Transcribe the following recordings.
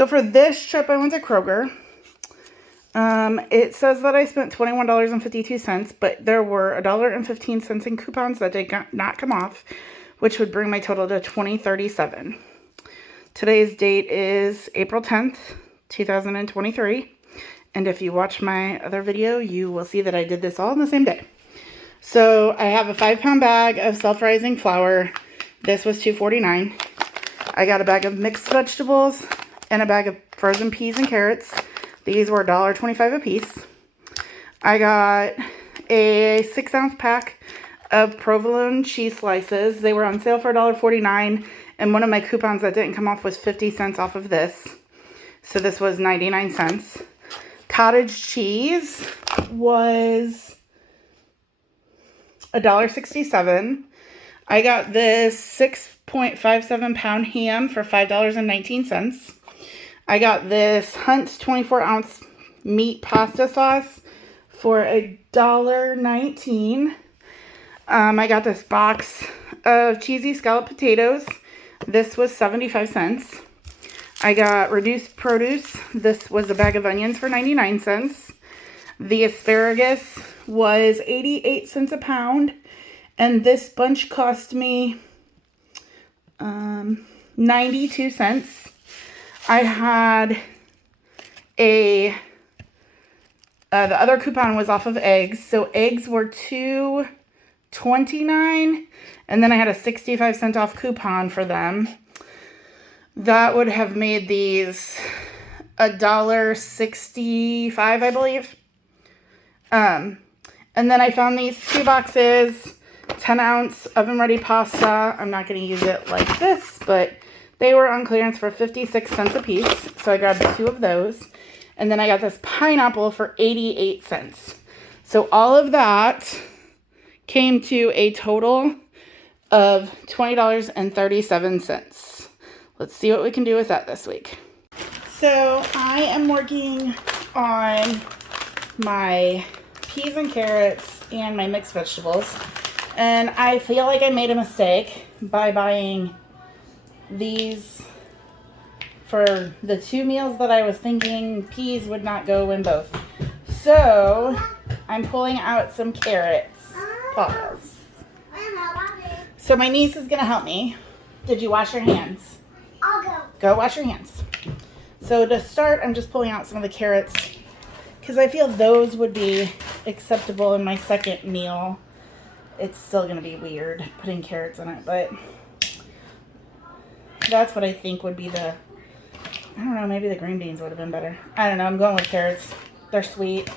So for this trip, I went to Kroger. It says that I spent $21.52, but there were $1.15 in coupons that did not come off, which would bring my total to $20.37. Today's date is April 10th, 2023. And if you watch my other video, you will see that I did this all in the same day. So I have a 5-pound bag of self-rising flour. This was $2.49. I got a bag of mixed vegetables and a bag of frozen peas and carrots. These were $1.25 a piece. I got a 6-ounce pack of provolone cheese slices. They were on sale for $1.49, and one of my coupons that didn't come off was 50 cents off of this. So this was 99 cents. Cottage cheese was $1.67. I got this 6.57 pound ham for $5.19. I got this Hunt's 24-ounce meat pasta sauce for $1.19. I got this box of cheesy scallop potatoes. This was 75 cents. I got reduced produce. This was a bag of onions for 99 cents. The asparagus was 88 cents a pound. And this bunch cost me 92 cents. I had the other coupon was off of eggs. So eggs were $2.29. And then I had a 65-cent off coupon for them. That would have made these $1.65, I believe. And then I found these 2 boxes, 10-ounce oven-ready pasta. I'm not going to use it like this, but they were on clearance for 56 cents a piece. So I grabbed 2 of those. And then I got this pineapple for 88 cents. So all of that came to a total of $20.37. Let's see what we can do with that this week. So I am working on my peas and carrots and my mixed vegetables. And I feel like I made a mistake by buying these for the 2 meals that I was thinking peas would not go in both. So I'm pulling out some carrots. Pause. So my niece is going to help me. Did you wash your hands? I'll go. Go wash your hands. So to start, I'm just pulling out some of the carrots because I feel those would be acceptable in my second meal. It's still going to be weird putting carrots in it, but that's what I think would be I don't know, maybe the green beans would have been better. I don't know, I'm going with carrots. They're sweet.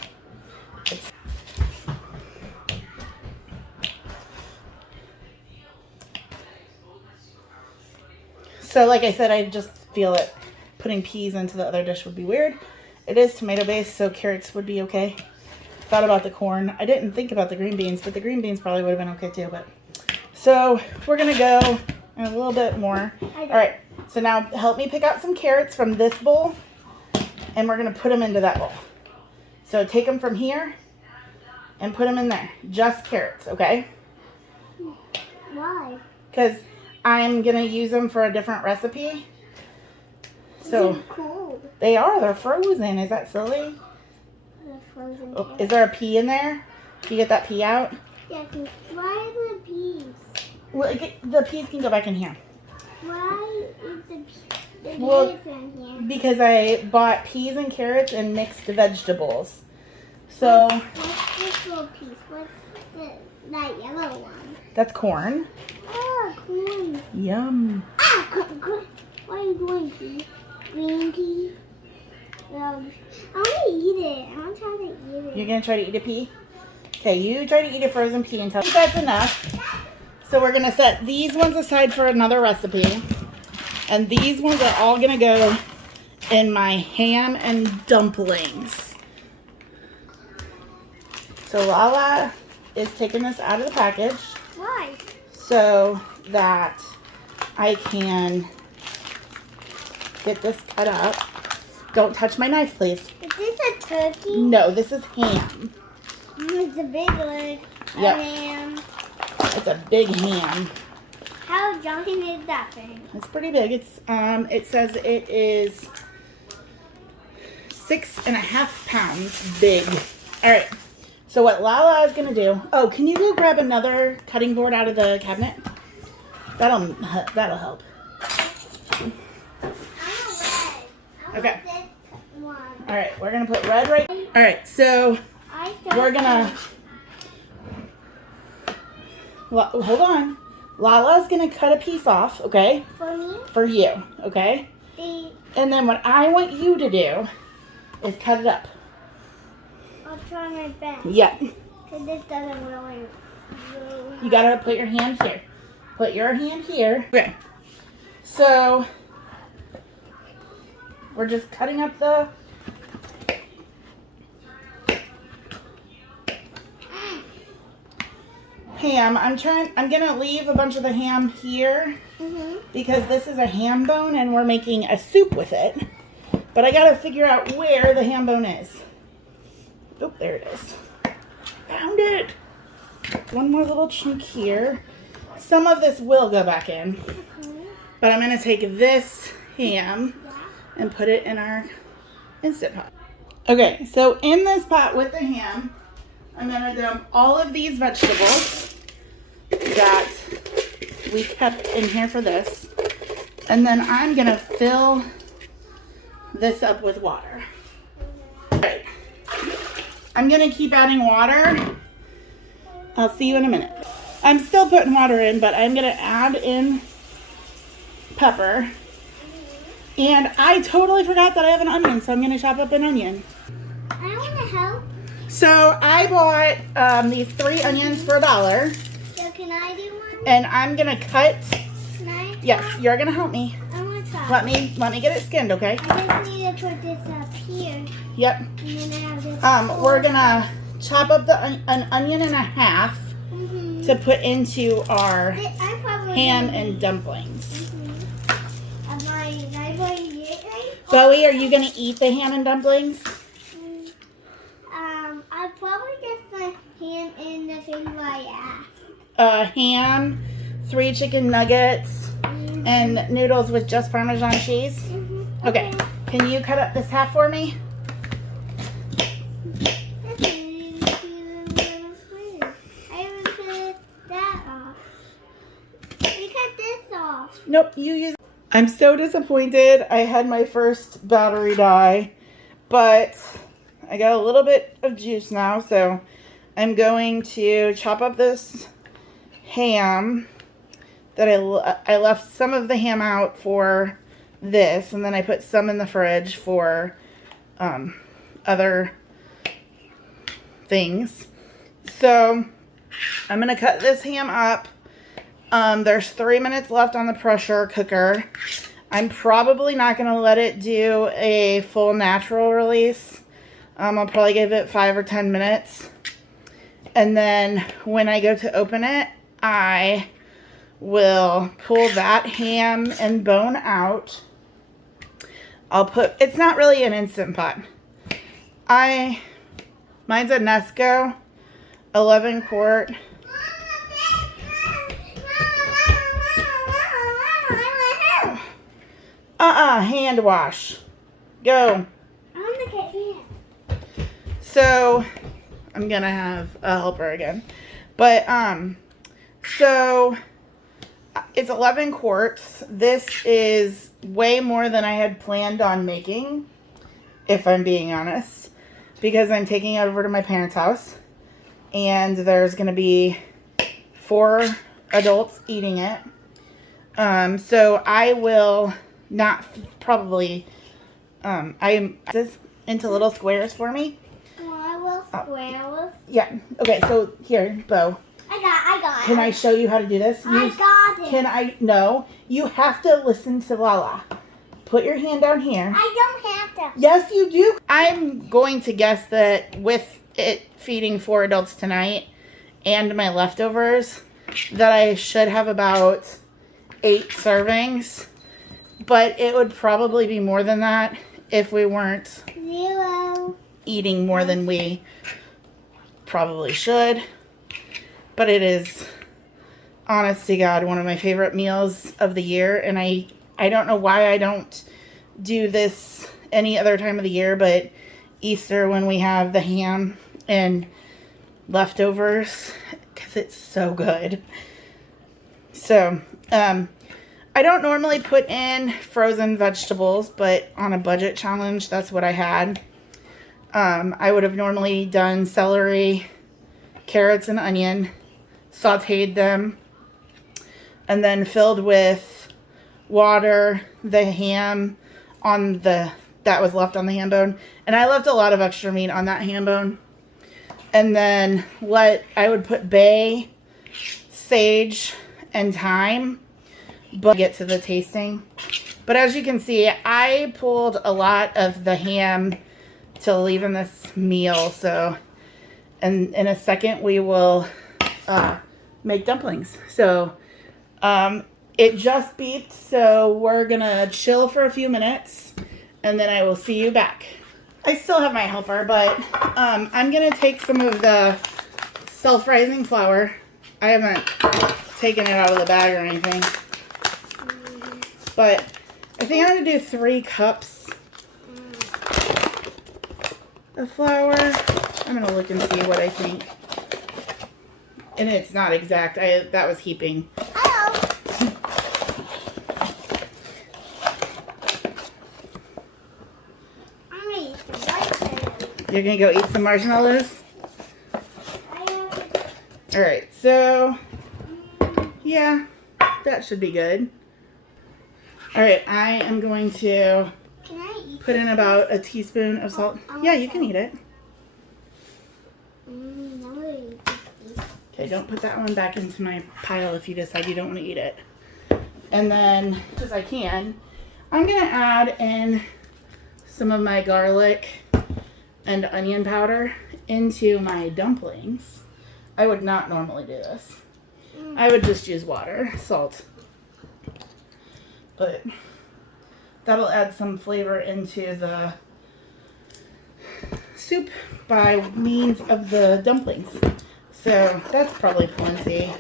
So like I said, I just feel that putting peas into the other dish would be weird. It is tomato based, so carrots would be okay. Thought about the corn. I didn't think about the green beans, but the green beans probably would have been okay too. But so we're gonna go a little bit more. All right. So now help me pick out some carrots from this bowl, and we're gonna put them into that bowl. So take them from here and put them in there. Just carrots, okay? Why? Because I'm going to use them for a different recipe. So they're cold. They are. They're frozen. Is that silly? They're frozen. Oh, is there a pea in there? Can you get that pea out? Yeah. Why are the peas? Well, the peas can go back in here. Why is the Well, carrots in here? because I bought peas and carrots and mixed vegetables. So What's this little piece? What's that yellow one? that's corn. Oh, corn. Yum. Ah, corn. What are you doing, pea? Green pea? I want to eat it. I want to try to eat it. You're going to try to eat a pea? Okay, you try to eat a frozen pea until that's enough. So we're going to set these ones aside for another recipe. And these ones are all going to go in my ham and dumplings. So Lala is taking this out of the package. Why? So that I can get this cut up. Don't touch my knife, please. Is this a turkey? No, this is ham. It's a big one. Yep. Ham. It's a big ham. How giant is that thing? It's pretty big. It's it says it is 6.5 pounds big. All right. So what Lala is gonna do? Oh, can you go grab another cutting board out of the cabinet? That'll help. Okay. All right, we're gonna put red right. All right, so we're gonna. Hold on. Lala's gonna cut a piece off, okay? For me? For you, okay? And then what I want you to do is cut it up. I'll try my best. Yeah. Because this doesn't really. You gotta put your hand here. Put your hand here. Okay. So we're just cutting up the ham. I'm gonna leave a bunch of the ham here because this is a ham bone and we're making a soup with it. But I gotta figure out where the ham bone is. Oh, there it is. Found it. One more little chunk here. Some of this will go back in. But I'm gonna take this ham and put it in our Instant Pot. Okay, so in this pot with the ham, I'm gonna dump all of these vegetables that we kept in here for this. And then I'm gonna fill this up with water. All right. I'm gonna keep adding water. I'll see you in a minute. I'm still putting water in, but I'm gonna add in pepper. And I totally forgot that I have an onion, so I'm gonna chop up an onion. I want to help. So I bought these 3 onions for $1. So can I do one? And I'm gonna cut. Can I? Yes, you're gonna help me. I want to try. Let me get it skinned, okay? I just need to put this up here. Yep. And then I have this. We're gonna chop up an onion and a half to put into our ham and dumplings. Bowie, are you gonna eat the ham and dumplings? I'll probably just put ham in the thing I asked. Ham, 3 chicken nuggets, and noodles with just Parmesan cheese. Okay, can you cut up this half for me? Nope, you use. I'm so disappointed. I had my first battery die, but I got a little bit of juice now, so I'm going to chop up this ham that I left some of the ham out for this, and then I put some in the fridge for other things. So I'm going to cut this ham up. There's 3 minutes left on the pressure cooker. I'm probably not going to let it do a full natural release. I'll probably give it 5 or 10 minutes. And then when I go to open it, I will pull that ham and bone out. It's not really an Instant Pot. Mine's a Nesco 11 quart. Hand wash. Go. I want to get hand. So, I'm gonna have a helper again. But, so, it's 11 quarts. This is way more than I had planned on making, if I'm being honest. Because I'm taking it over to my parents' house. And there's gonna be 4 adults eating it. So I will not probably, I this into little squares for me. Well, I will square. Yeah. Okay. So here, Bo. I got it. Can I show you how to do this? I got it. No. You have to listen to Lala. Put your hand down here. I don't have to. Yes, you do. I'm going to guess that with it feeding 4 adults tonight and my leftovers, that I should have about 8 servings. But it would probably be more than that if we weren't 0 eating more than we probably should. But it is, honest to God, one of my favorite meals of the year. And I don't know why I don't do this any other time of the year, but Easter when we have the ham and leftovers, because it's so good. So, I don't normally put in frozen vegetables, but on a budget challenge, that's what I had. I would have normally done celery, carrots, and onion, sauteed them, and then filled with water the ham on that was left on the ham bone. And I left a lot of extra meat on that ham bone. And then I would put bay, sage, and thyme, but get to the tasting. But as you can see, I pulled a lot of the ham to leave in this meal. So, and in a second we will make dumplings. So, it just beeped, so we're gonna chill for a few minutes, and then I will see you back. I still have my helper, but I'm gonna take some of the self-rising flour. I haven't taken it out of the bag or anything, but I think I'm gonna do 3 cups of flour. I'm gonna look and see what I think, and it's not exact. That was heaping. You're gonna go eat some marshmallows? Alright, so yeah, that should be good. Alright, I am going to put in about a teaspoon of salt. Yeah, you can eat it. Okay, don't put that one back into my pile if you decide you don't want to eat it. And then, as I can, I'm gonna add in some of my garlic and onion powder into my dumplings. I would not normally do this. I would just use water, salt. But that'll add some flavor into the soup by means of the dumplings. So that's probably plenty.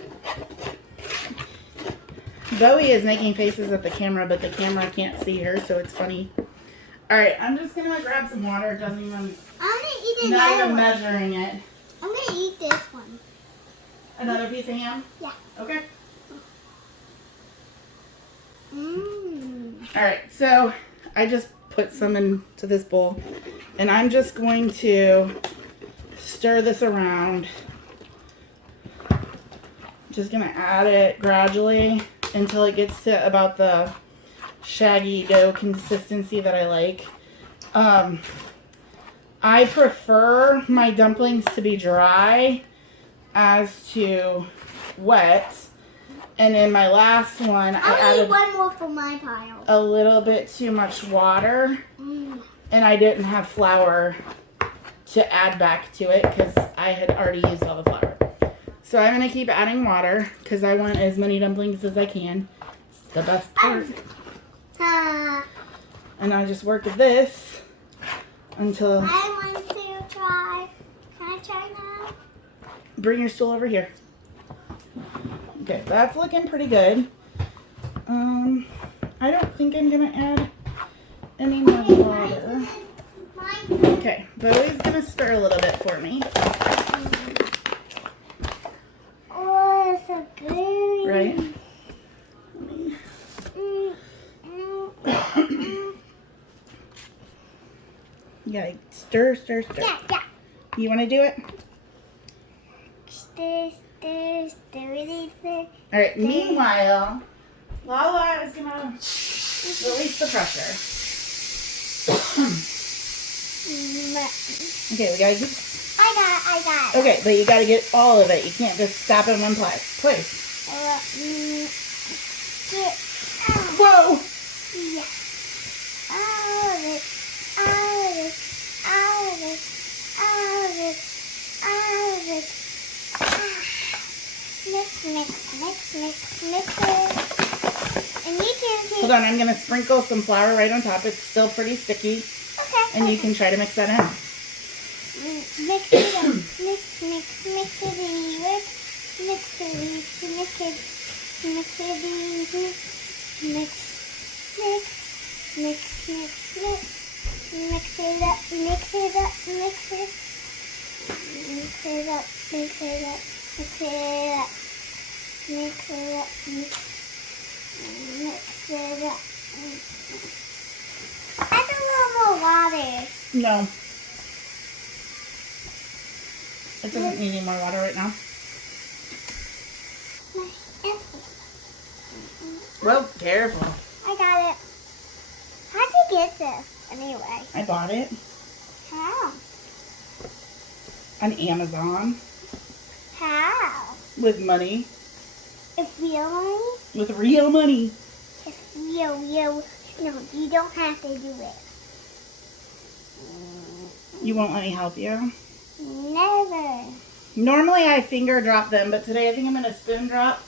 Bowie is making faces at the camera, but the camera can't see her, so it's funny. Alright, I'm just gonna grab some water. It doesn't even, I'm gonna eat not another even one. measuring it. I'm gonna eat this one. Another piece of ham? Yeah. Okay. Mmm. Alright, so I just put some into this bowl, and I'm just going to stir this around. Just gonna add it gradually until it gets to about the shaggy dough consistency that I like. I prefer my dumplings to be dry as to wet. And in my last one, I added one more for my pile. a little bit too much water. Mm. And I didn't have flour to add back to it because I had already used all the flour. So I'm going to keep adding water because I want as many dumplings as I can. It's the best part. And I just work with this until... I want to try. Can I try now? Bring your stool over here. Okay, that's looking pretty good. I don't think I'm going to add any more water. Okay, Bowie's going to stir a little bit for me. Oh, it's so good. Right? Yeah, stir, stir, stir. Yeah. You want to do it? Stir. All right, meanwhile, Lala is going to release the pressure. Okay, we got to keep... I got it. Okay, but you got to get all of it. You can't just stop in one place. Whoa! Yeah. All of it. Mix it. And you can take... Hold on, I'm going to sprinkle some flour right on top. It's still pretty sticky. Okay. And you can try to mix that in. Mix it up. Mix it. up, mix it up, mix it up, mix it up, mix it up. Add a little more water. No. It doesn't need any more water right now. Well, careful. I got it. How'd you get this anyway? I bought it How? on Amazon How? with money. It's real money? With real money. It's real. No, you don't have to do it. You won't let me help you? Never. Normally I finger drop them, but today I think I'm going to spoon drop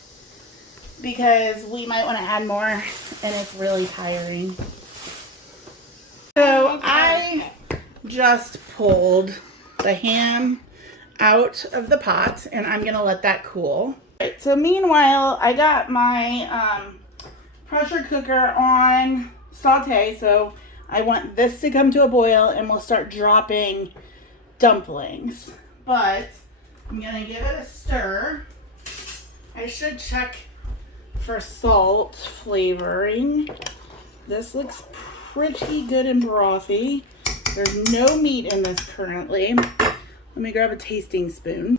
because we might want to add more and it's really tiring. So I just pulled the ham out of the pot and I'm going to let that cool. Right, so meanwhile, I got my pressure cooker on saute, so I want this to come to a boil and we'll start dropping dumplings. But I'm going to give it a stir. I should check for salt flavoring. This looks pretty good and brothy. There's no meat in this currently. Let me grab a tasting spoon.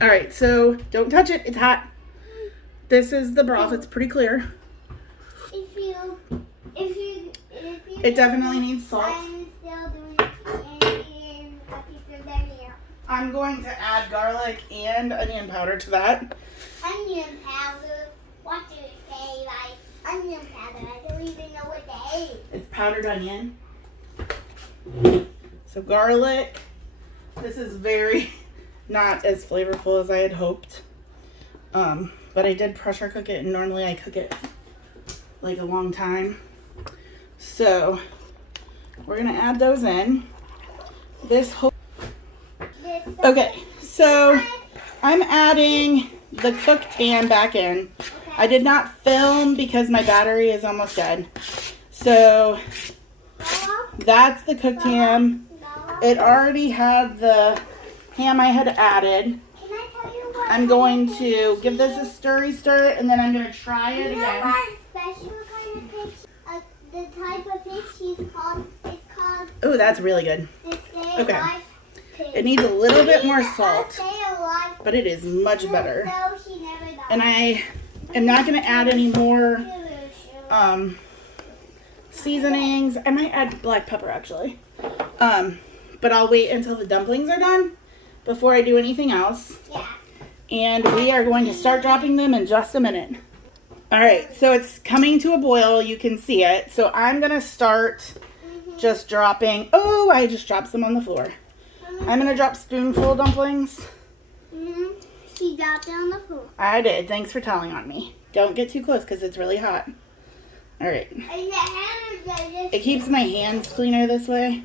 All right, so don't touch it. It's hot. This is the broth. It's pretty clear. If you It definitely needs salt. I'm still doing a piece of onion. I'm going to add garlic and onion powder to that. Onion powder. What do you say? Like onion powder? I don't even know what that is. It's powdered onion. So garlic. This is very not as flavorful as I had hoped. But I did pressure cook it, and normally I cook it like a long time. So we're gonna add those in. Okay, so I'm adding the cooked ham back in. I did not film because my battery is almost dead. So that's the cooked ham. It already had the ham I had added. Can I tell you what? I'm going to give this a stir, and then I'm going to try it You know again. what special kind of fish? The type of fish she's called. It's called. Oh, that's really good. The stay Okay. alive fish. It needs a little bit more Stay salt, alive. but it is much better. No, she never died. And I am not going to add any more seasonings. I might add black pepper actually. But I'll wait until the dumplings are done before I do anything else. Yeah. And we are going to start dropping them in just a minute. All right, so it's coming to a boil. You can see it. So I'm going to start just dropping. Oh, I just dropped some on the floor. I'm going to drop spoonful dumplings. She dropped it on the floor. I did. Thanks for telling on me. Don't get too close because it's really hot. All right. And the hand is It keeps my hands cleaner this way.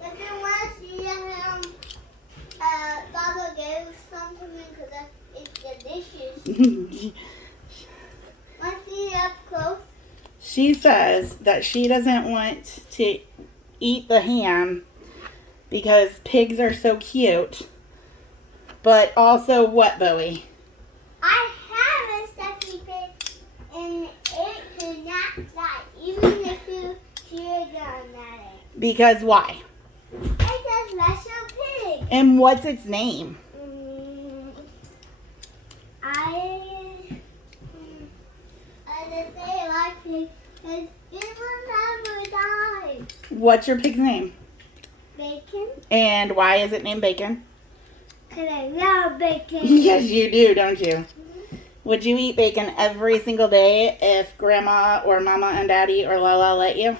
But then once you Baba gave some to me because it's delicious. Once you up close. She says that she doesn't want to eat the ham because pigs are so cute. But also what, Bowie? I have a stuffy pig and it could not die even if you cheered on it. Because why? It's a special pig. And what's its name? I just say like pig because it will never die. What's your pig's name? Bacon? And why is it named Bacon? Because I love bacon. Yes, you do, don't you? Would you eat bacon every single day if Grandma or Mama and Daddy or Lala let you?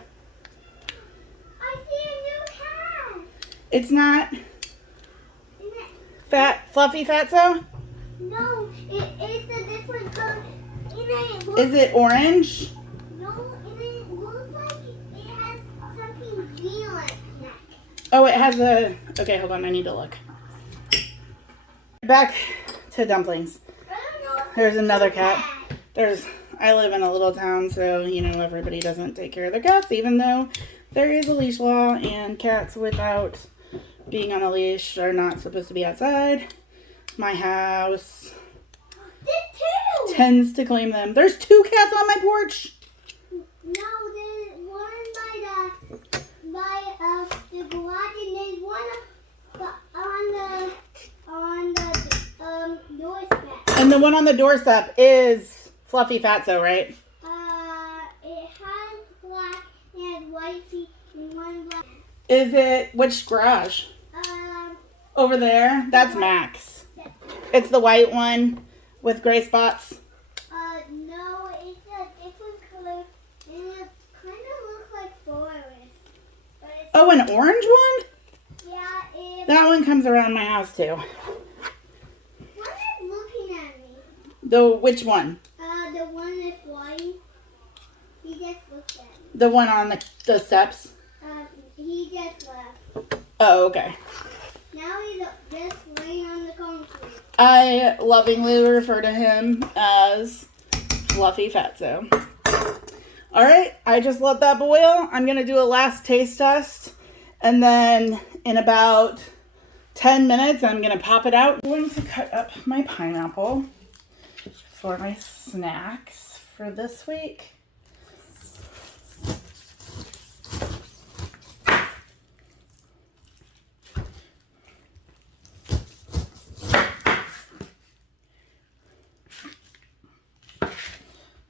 I see a new cat. It's not Isn't it? fluffy fatso? No, it's a different color. Is it orange? No, it looks like it has something green on its neck. Oh, it has a... Okay, hold on, I need to look. Back to dumplings. I don't know if There's it's another a cat. I live in a little town, so, everybody doesn't take care of their cats, even though there is a leash law, and cats without being on a leash are not supposed to be outside. My house There's 2. tends to claim them. There's 2 cats on my porch. No, there's one by the garage, and there's one on the doorstep. And the one on the doorstep is Fluffy Fatso, right? It has black and white feet and one black. Is it, which garage? Over there? That's Max. It's the white one with gray spots. No, it's a different color, and it kind of looks like forest. But it's Oh, an orange one? yeah, That one comes around my house too. One is looking at me. Which one? The one that's white. He just looked at me. The one on the steps? He just left. Oh, okay. Now he's just laying on the concrete. I lovingly refer to him as Fluffy Fatso. All right, I just let that boil. I'm going to do a last taste test. And then in about 10 minutes, I'm going to pop it out. I'm going to cut up my pineapple for my snacks for this week.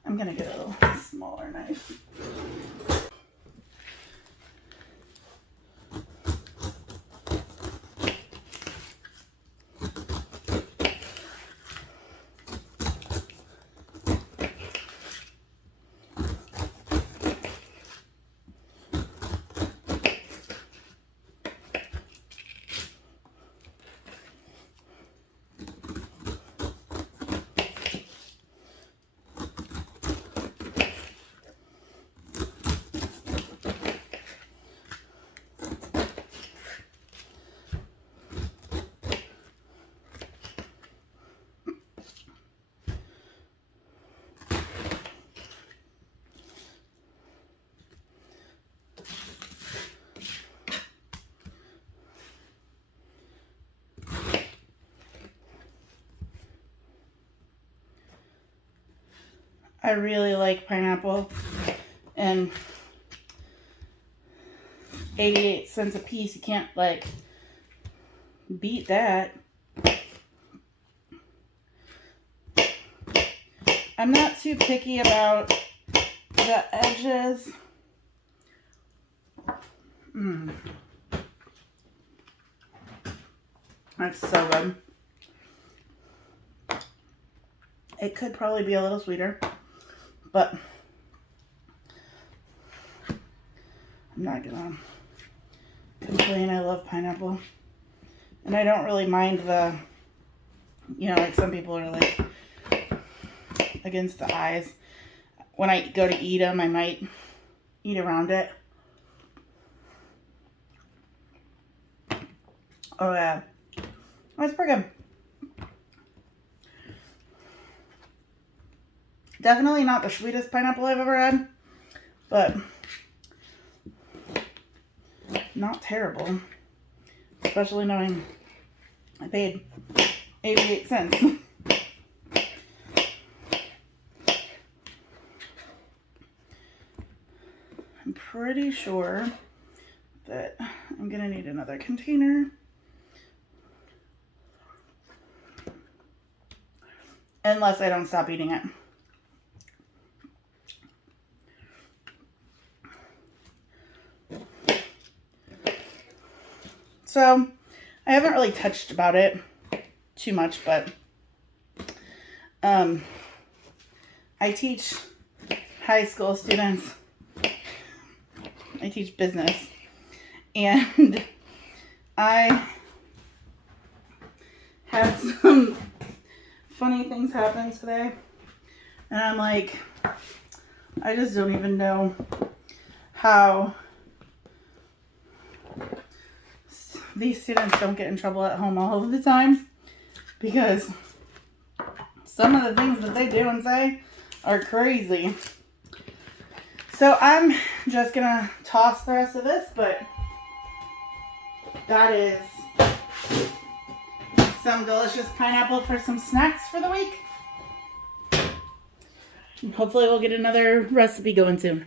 I'm going to get a little smaller knife. I really like pineapple, and 88 cents a piece, you can't like beat that. I'm not too picky about the edges. That's so good. It could probably be a little sweeter, but I'm not gonna complain. I love pineapple. And I don't really mind the, like some people are like against the eyes. When I go to eat them, I might eat around it. Oh yeah, that's pretty good. Definitely not the sweetest pineapple I've ever had, but not terrible. Especially knowing I paid 88 cents. I'm pretty sure that I'm gonna need another container. Unless I don't stop eating it. So, I haven't really touched about it too much, but I teach high school students. I teach business. And I had some funny things happen today. And I'm like, I just don't even know how these students don't get in trouble at home all of the time, because some of the things that they do and say are crazy. So I'm just gonna toss the rest of this, but that is some delicious pineapple for some snacks for the week. And hopefully we'll get another recipe going soon.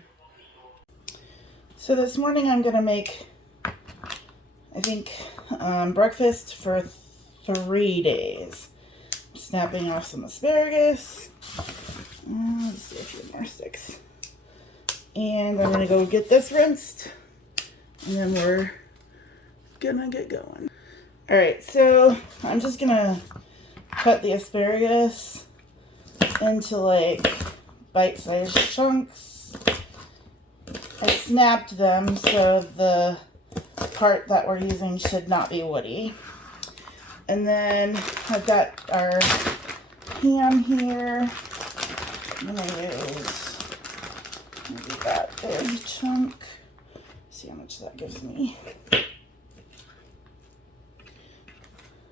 So this morning I'm going to make, I think, breakfast for 3 days. I'm snapping off some asparagus. Let's see a few more sticks. And I'm going to go get this rinsed. And then we're going to get going. Alright, so I'm just going to cut the asparagus into like bite-sized chunks. I snapped them so the part that we're using should not be woody. And then I've got our ham here. I'm going to use maybe that big chunk. See how much that gives me.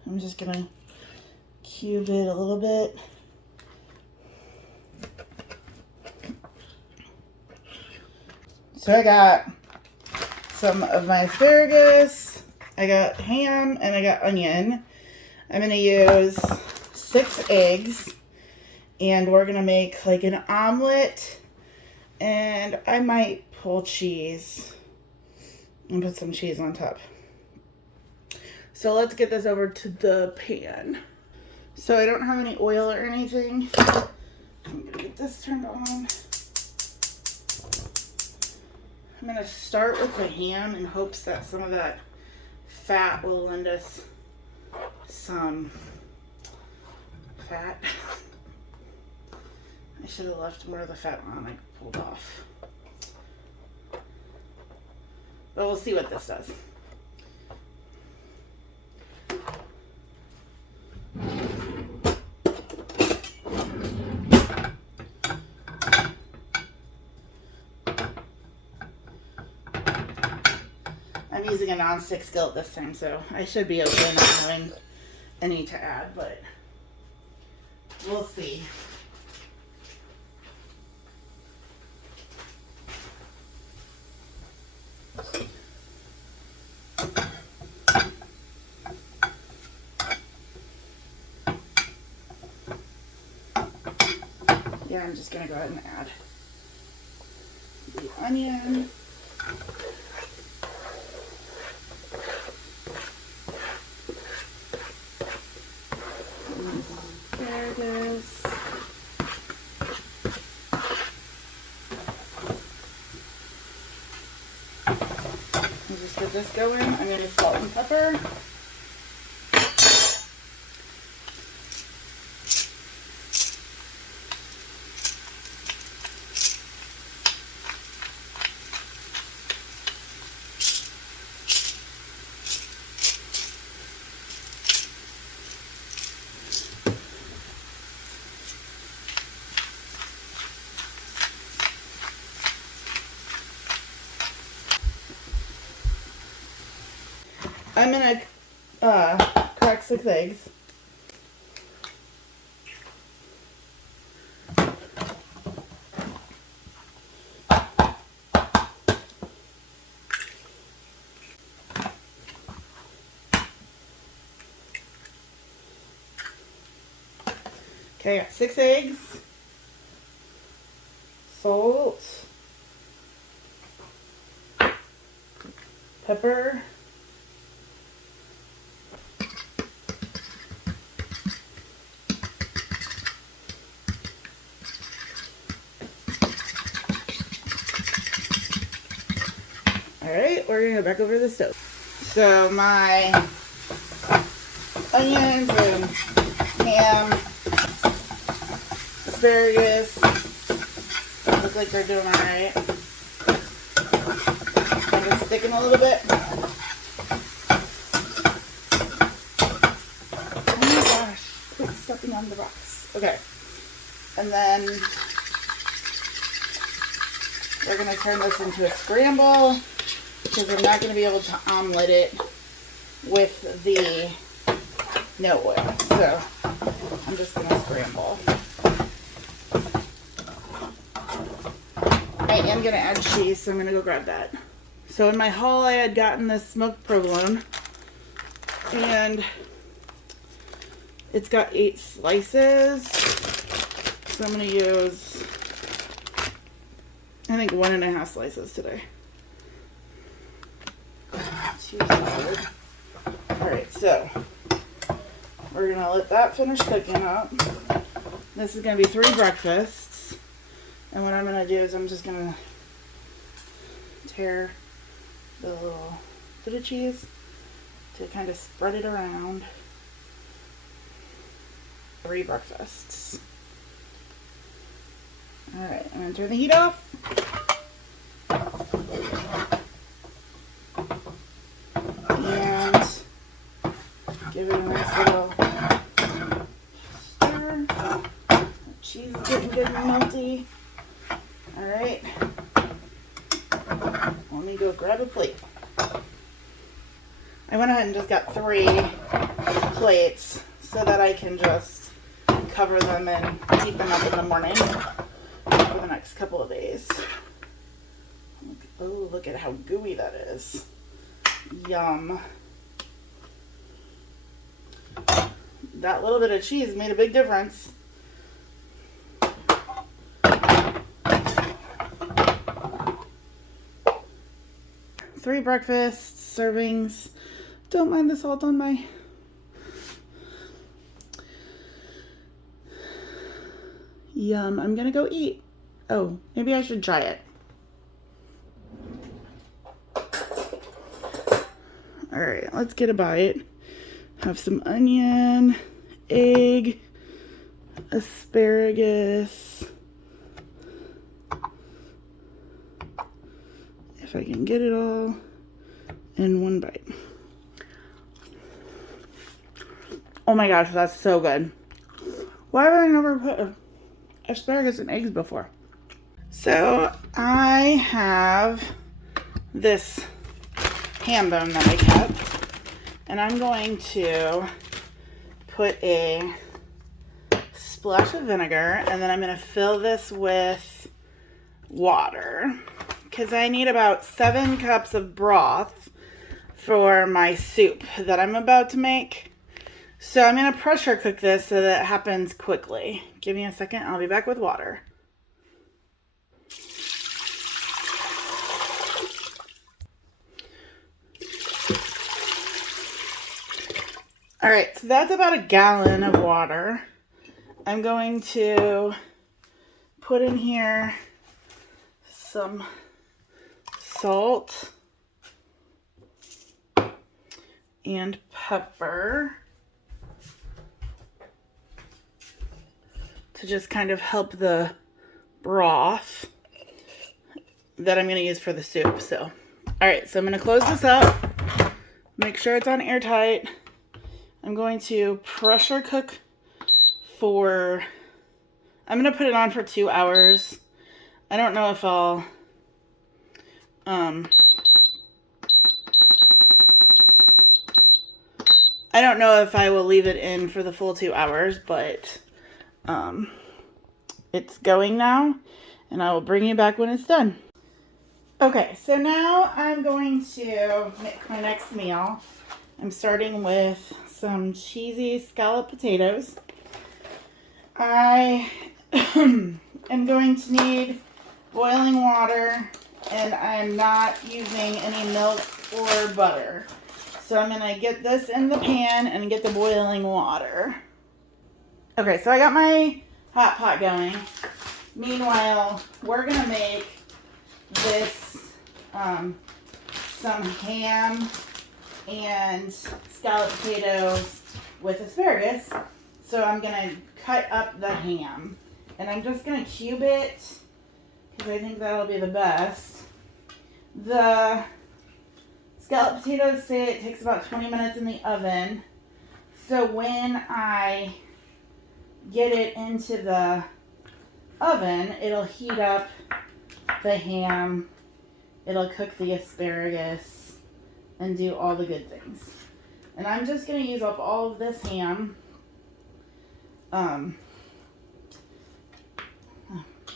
I'm just going to cube it a little bit. So I got some of my asparagus, I got ham, and I got onion. I'm going to use 6 eggs, and we're going to make like an omelet, and I might pull cheese and put some cheese on top. So let's get this over to the pan. So I don't have any oil or anything. I'm going to get this turned on. I'm going to start with the ham in hopes that some of that fat will lend us some fat. I should have left more of the fat on. I pulled off. But we'll see what this does. I'm using a non-stick skillet this time, so I should be okay not having any to add, but we'll see. Yeah, I'm just going to go ahead and add the onion. Asparagus. I'll just get this going. I'm going to salt and pepper. I'm going to crack 6 eggs. Okay, I got 6 eggs, salt, pepper, alright, we're going to go back over to the stove. So my onions and ham, asparagus look like they're doing alright. I'm just sticking a little bit. Oh my gosh, quit stepping on the rocks. Okay. And then we're going to turn this into a scramble because I'm not going to be able to omelet it with the no oil. So I'm just going to scramble. I am going to add cheese, so I'm going to go grab that. So in my haul, I had gotten this smoked provolone, and It's got 8 slices. So I'm going to use, I think, 1.5 slices today. 2 solid. Alright, so we're going to let that finish cooking up. This is going to be 3 breakfasts. And what I'm going to do is I'm just going to tear the little bit of cheese to kind of spread it around. 3 breakfasts. Alright, I'm going to turn the heat off. And give it a nice little stir. The cheese is getting good and melty. Alright. Let me go grab a plate. I went ahead and just got 3 plates so that I can just cover them and heat them up in the morning for the next couple of days. Oh, look at how gooey that is. Yum. That little bit of cheese made a big difference. Three breakfast servings. Don't mind the salt on my... Yum. I'm gonna go eat. Oh, maybe I should try it. Alright, let's get a bite. Have some onion, egg, asparagus. If I can get it all in one bite. Oh my gosh, that's so good. Why have I never put asparagus and eggs before? So I have this ham bone that I kept, and I'm going to put a splash of vinegar, and then I'm going to fill this with water because I need about 7 cups of broth for my soup that I'm about to make. So I'm going to pressure cook this so that it happens quickly. Give me a second. I'll be back with water. All right, so that's about a gallon of water. I'm going to put in here some salt and pepper to just kind of help the broth that I'm going to use for the soup. So, all right, so I'm going to close this up, make sure it's on airtight. I'm going to pressure cook for, I'm going to put it on for 2 hours. I don't know if I'll, I don't know if I will leave it in for the full 2 hours, but it's going now, and I will bring you back when it's done. Okay, so now I'm going to make my next meal. I'm starting with some cheesy scalloped potatoes. I am going to need boiling water, and I'm not using any milk or butter. So I'm going to get this in the pan and get the boiling water. Okay, so I got my hot pot going. Meanwhile, we're going to make this some ham and scalloped potatoes with asparagus. So I'm going to cut up the ham. And I'm just going to cube it because I think that'll be the best. The scalloped potatoes say it takes about 20 minutes in the oven. So when I get it into the oven, it'll heat up the ham, it'll cook the asparagus, and do all the good things. And I'm just going to use up all of this ham. I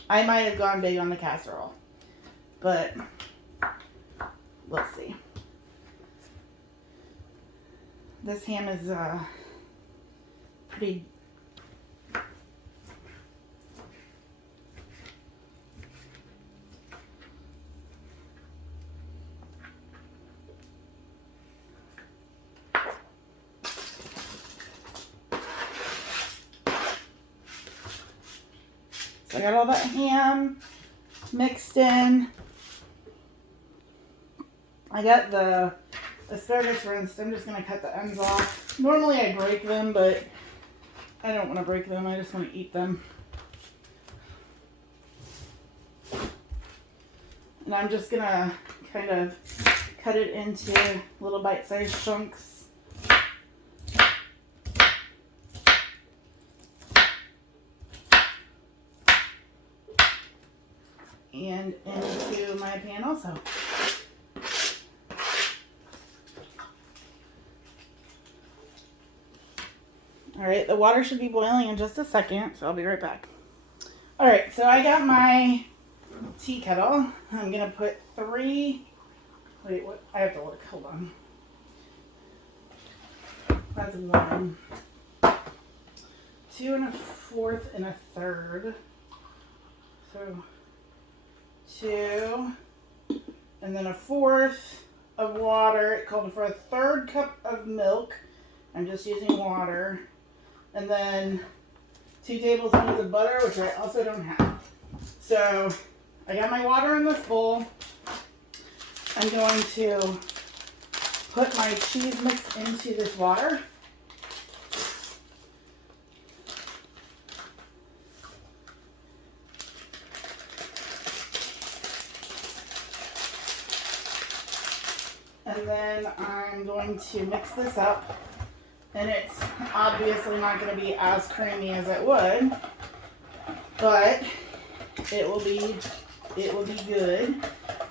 might have gone big on the casserole, but we'll see. This ham is pretty. So I got all that ham mixed in. I got the asparagus rinsed. I'm just going to cut the ends off. Normally I break them, but I don't want to break them. I just want to eat them. And I'm just going to kind of cut it into little bite-sized chunks. And into my pan also. Alright, the water should be boiling in just a second, so I'll be right back. Alright, so I got my tea kettle. I'm going to put 3... Wait, what? I have to look. Hold on. That's 1. 2 1/4 and 1/3. So 2, and then 1/4 of water. It called for 1/3 cup of milk. I'm just using water. And then 2 tablespoons of butter, which I also don't have. So I got my water in this bowl. I'm going to put my cheese mix into this water. And then I'm going to mix this up. And it's obviously not going to be as creamy as it would, but it will be good.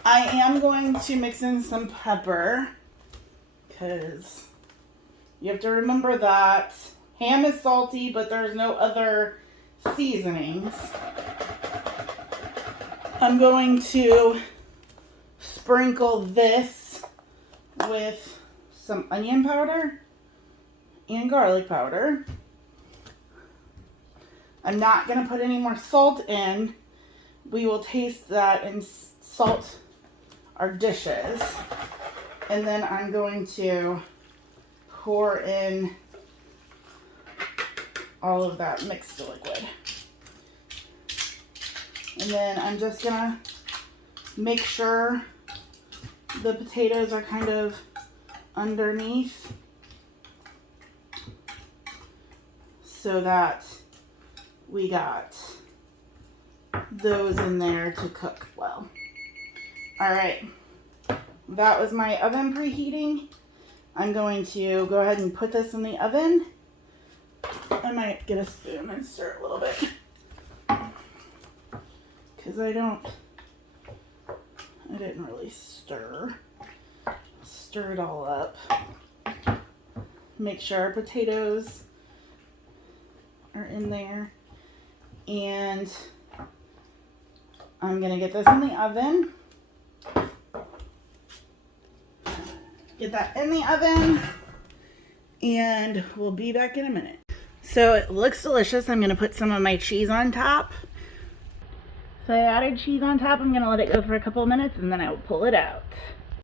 I am going to mix in some pepper because you have to remember that ham is salty, but there's no other seasonings. I'm going to sprinkle this with some onion powder and garlic powder. I'm not going to put any more salt in. We will taste that and salt our dishes. And then I'm going to pour in all of that mixed liquid. And then I'm just going to make sure the potatoes are kind of underneath so that we got those in there to cook well. Alright, that was my oven preheating. I'm going to go ahead and put this in the oven. I might get a spoon and stir it a little bit, because I didn't really stir it all up. Make sure our potatoes are in there, and I'm gonna get this in the oven. Get that in the oven, and we'll be back in a minute. So it looks delicious. I'm gonna put some of my cheese on top. So I added cheese on top. I'm gonna let it go for a couple of minutes, and then I will pull it out.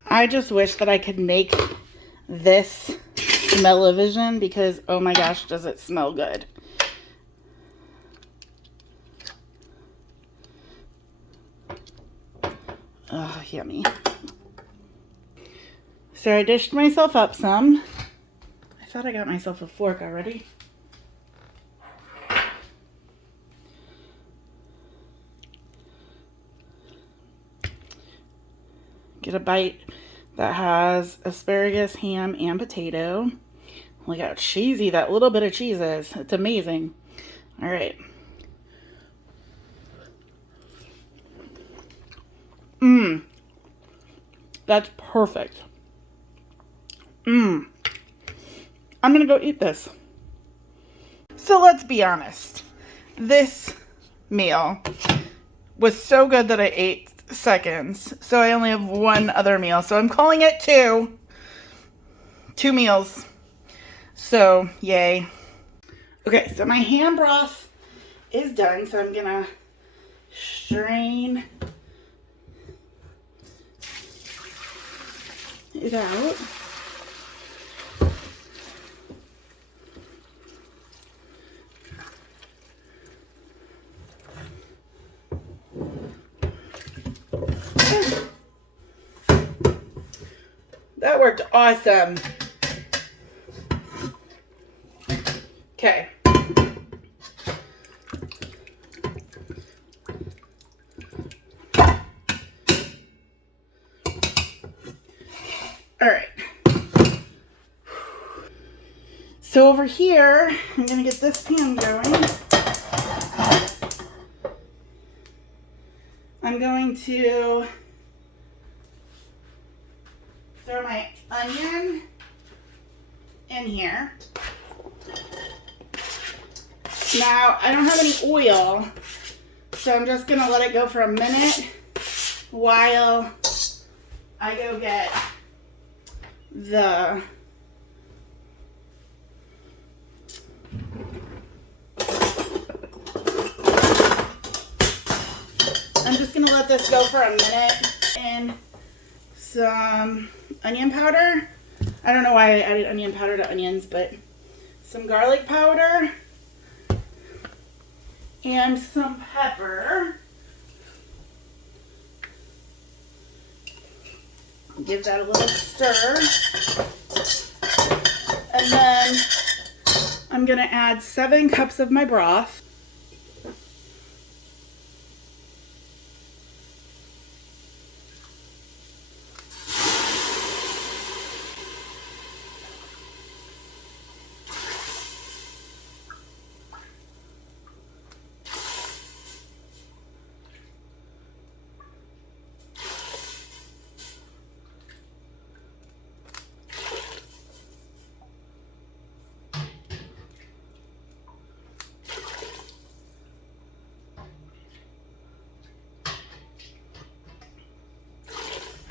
I just wish that I could make this smell-o-vision, because oh my gosh, does it smell good. Oh, yummy. So I dished myself up some. I thought I got myself a fork already. Get a bite that has asparagus, ham, and potato. Look how cheesy that little bit of cheese is. It's amazing. All right. That's perfect. I'm gonna go eat this. So let's be honest. This meal was so good that I ate seconds. So I only have one other meal. So I'm calling it 2 meals. So, yay. Okay, so my ham broth is done, so I'm gonna strain it out. That worked awesome. Okay. All right. So over here, I'm gonna get this pan going. I'm going to throw my onion in here. Now, I don't have any oil, so I'm just gonna let it go for a minute while I go get the I'm just gonna let this go for a minute. And some onion powder. I don't know why I added onion powder to onions, but some garlic powder and some pepper. Give that a little stir. And then I'm gonna add 7 cups of my broth.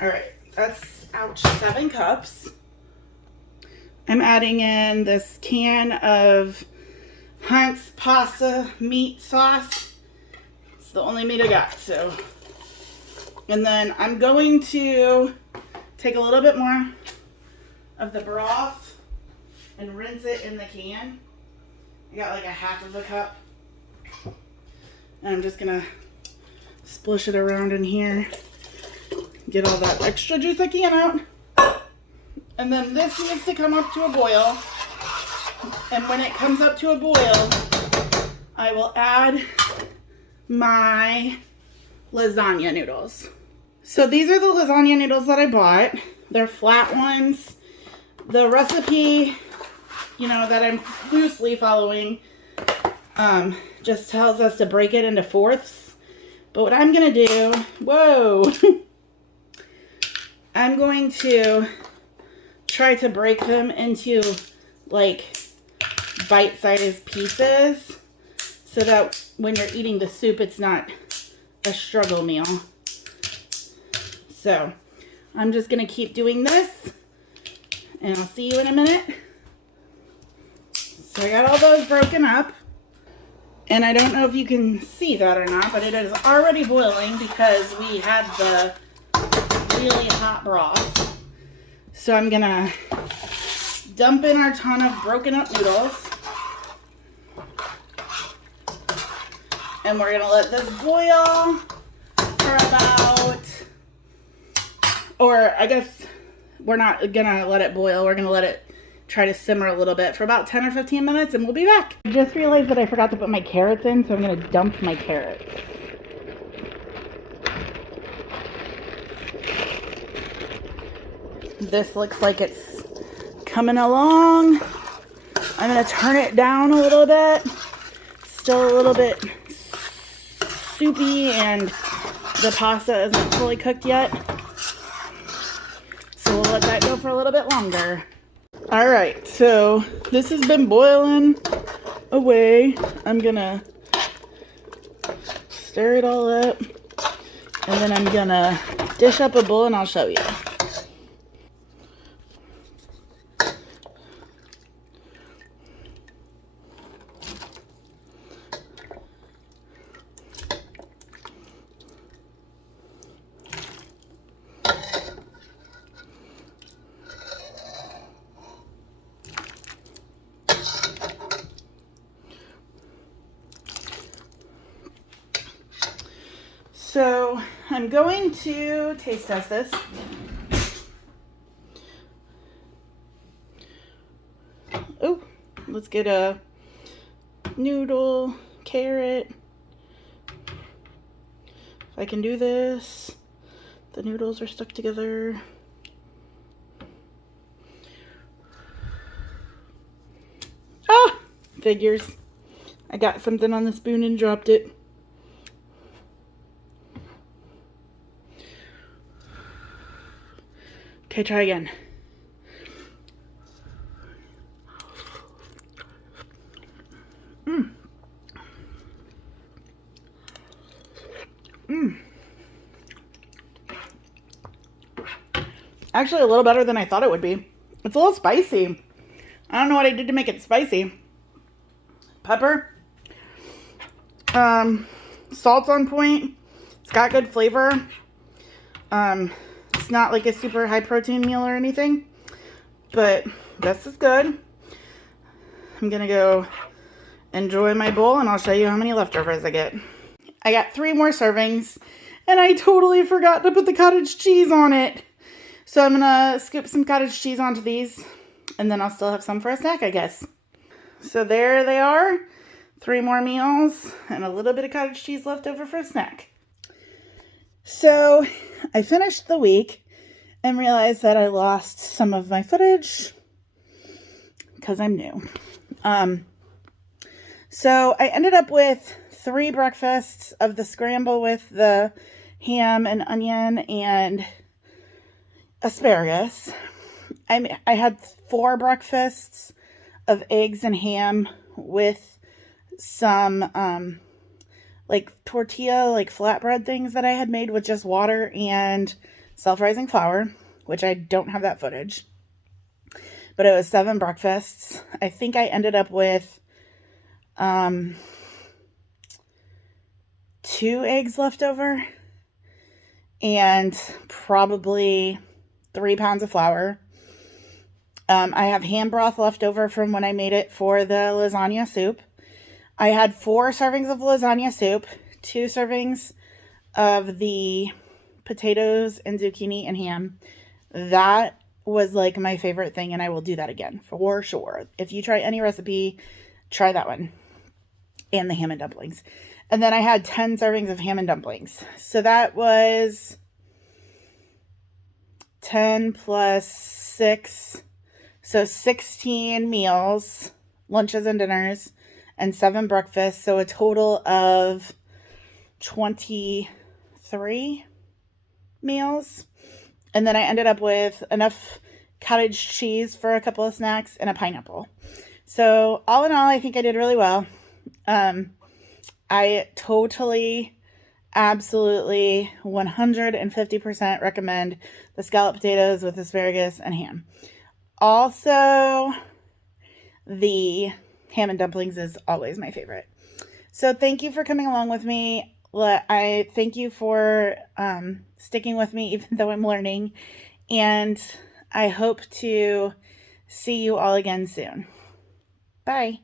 All right, that's, ouch, 7 cups. I'm adding in this can of Hunt's pasta meat sauce. It's the only meat I got, so. And then I'm going to take a little bit more of the broth and rinse it in the can. I got like a half of a cup. And I'm just gonna splish it around in here. Get all that extra juice I can out. And then this needs to come up to a boil. And when it comes up to a boil, I will add my lasagna noodles. So these are the lasagna noodles that I bought. They're flat ones. The recipe, that I'm loosely following, just tells us to break it into fourths. But what I'm gonna do, I'm going to try to break them into like bite-sized pieces so that when you're eating the soup, it's not a struggle meal. So I'm just gonna keep doing this and I'll see you in a minute. So I got all those broken up. And I don't know if you can see that or not, but it is already boiling because we had the really hot broth. So I'm gonna dump in our ton of broken up noodles. And we're gonna let this boil for about, or I guess we're not gonna let it boil. We're gonna let it try to simmer a little bit for about 10 or 15 minutes and we'll be back. I just realized that I forgot to put my carrots in, so I'm gonna dump my carrots. This looks like it's coming along. I'm gonna turn it down a little bit. Still a little bit soupy and the pasta isn't fully cooked yet. So we'll let that go for a little bit longer. All right, so this has been boiling away. I'm gonna stir it all up and then I'm gonna dish up a bowl and I'll show you. So I'm going to taste test this. Oh, let's get a noodle, carrot. If I can do this. The noodles are stuck together. Ah! Figures. I got something on the spoon and dropped it. Okay, try again. Actually, a little better than I thought it would be. It's a little spicy. I don't know what I did to make it spicy. Pepper. Salt's on point. It's got good flavor. It's not like a super high protein meal or anything, but this is good. I'm gonna go enjoy my bowl and I'll show you how many leftovers I get. I got 3 more servings and I totally forgot to put the cottage cheese on it. So I'm gonna scoop some cottage cheese onto these and then I'll still have some for a snack, I guess. So there they are. 3 more meals and a little bit of cottage cheese left over for a snack. So I finished the week and realized that I lost some of my footage because I'm new. So I ended up with 3 breakfasts of the scramble with the ham and onion and asparagus. I had 4 breakfasts of eggs and ham with some like tortilla, like flatbread things that I had made with just water and self-rising flour, which I don't have that footage. But it was 7 breakfasts. I think I ended up with 2 eggs left over and probably 3 pounds of flour. I have ham broth left over from when I made it for the lasagna soup. I had 4 servings of lasagna soup, 2 servings of the potatoes and zucchini and ham. That was like my favorite thing, and I will do that again for sure. If you try any recipe, try that one. And the ham and dumplings. And then I had 10 servings of ham and dumplings. So that was 10 plus 6. So 16 meals, lunches and dinners, and 7 breakfasts. So a total of 23 meals. And then I ended up with enough cottage cheese for a couple of snacks and a pineapple. So all in all, I think I did really well. I totally, absolutely, 150% recommend the scalloped potatoes with asparagus and ham. Also, the ham and dumplings is always my favorite. So thank you for coming along with me. I thank you for sticking with me even though I'm learning. And I hope to see you all again soon. Bye.